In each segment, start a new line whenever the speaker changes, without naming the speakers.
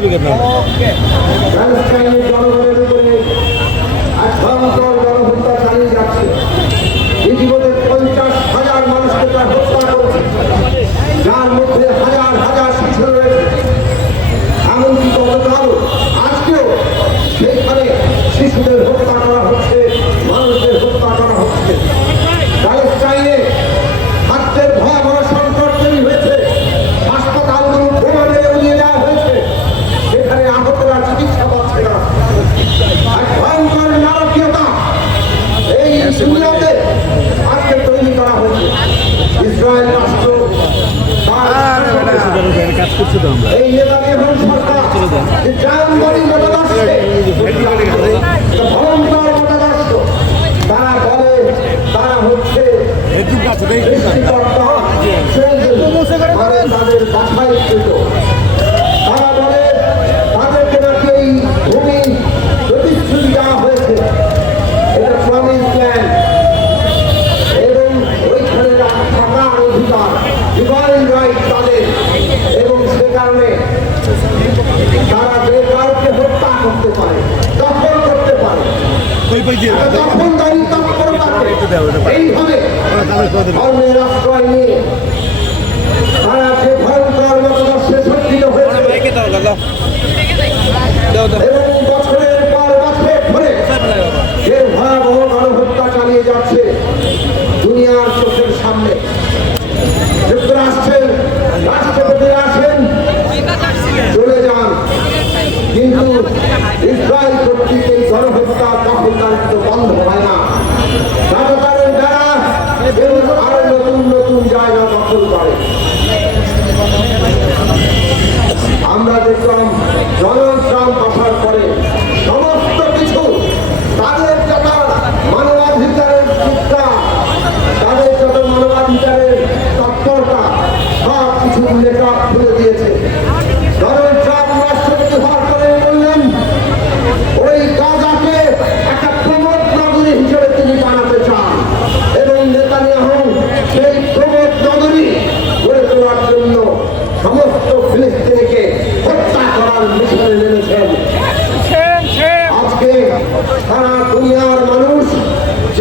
സ്വാഭാവികമാണ്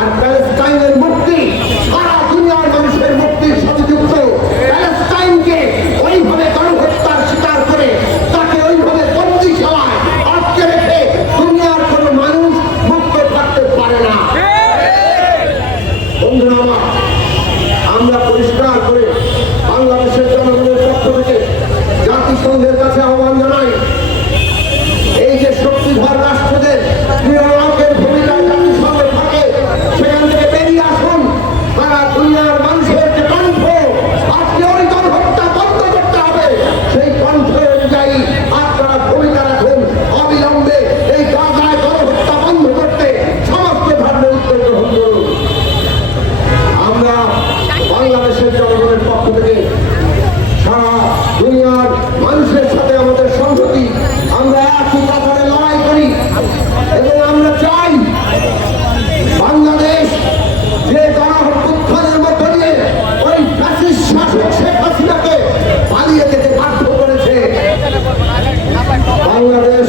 আর প্যালেস্টাইনের মুক্তি সারা দুনিয়ার মানুষের মুক্তির সাথে যুক্ত প্যালেস্টাইনকে ওইভাবে গণহত্যার স্বীকার করে তাকে ওইভাবে বন্দি সেবায় আটকে রেখে দুনিয়ার কোনো মানুষ মুক্ত থাকতে পারে না। হ্যাঁ। বন্ধুরা আমরা মানুষের সাথে আমাদের সংহতি আমরা একই কথায় লড়াই করি এবং আমরা চাই বাংলাদেশ যে গণহত্যার মধ্য দিয়ে ওই ফ্যাসিস শাসক শেখ হাসিনাকে পালিয়ে যেতে বাধ্য করেছে। বাংলাদেশ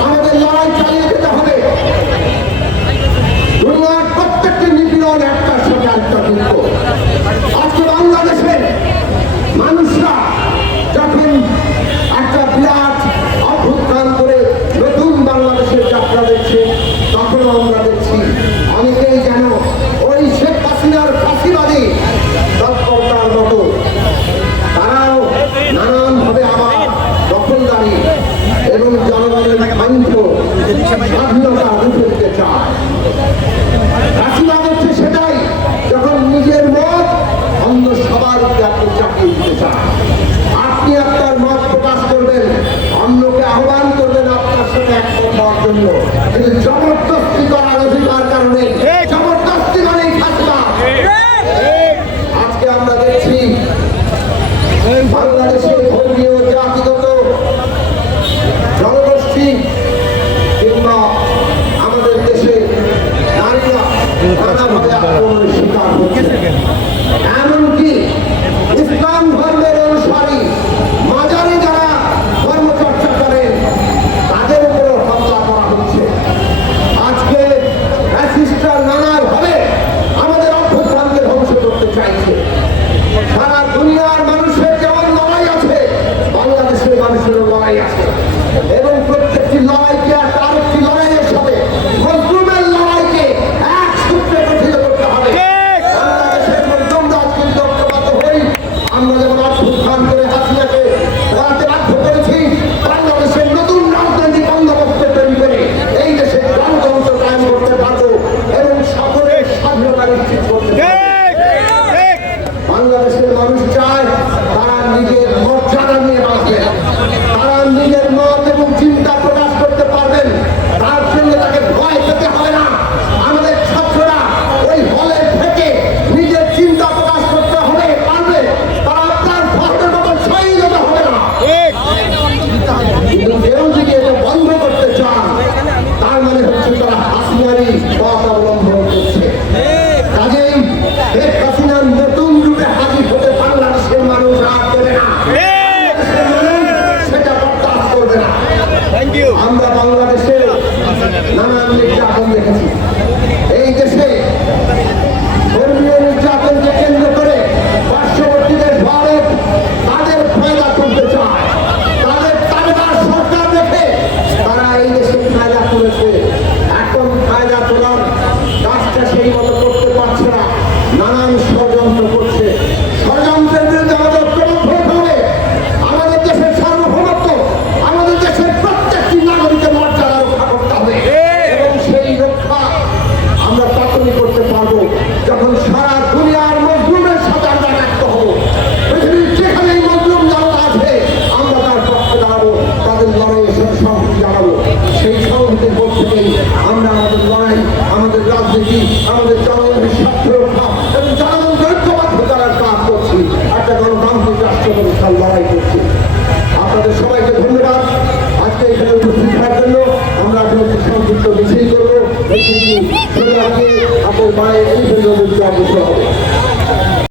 বাংলাদেশের মানুষ চায় তখনই করতে পারব। যখন সারা দুনিয়ার মজলুমের সাথে আমরা ব্যক্ত হব, পৃথিবীর যেখানেই মজলুম যারা আছে, আমরা তার পক্ষে দাঁড়াবো, তাদের লড়াইয়ের সাথে সংহতি জানাব। সেই সংহতির মধ্য থেকেই আমরা আমাদের লড়াই, আমাদের রাজনীতি, আমাদের জনগণের স্বার্থ রক্ষা এবং জনগণকে ঐক্যবদ্ধ করার কাজ করছি। একটা গণতান্ত্রিক রাষ্ট্র ব্যবস্থার লড়াই করছি। আপনাদের সবাইকে ধন্যবাদ। আজকে এখানে উপস্থিত হওয়ার জন্য আমরা আপনাদের সংযুক্ত মিছিল করব। মিছিলটি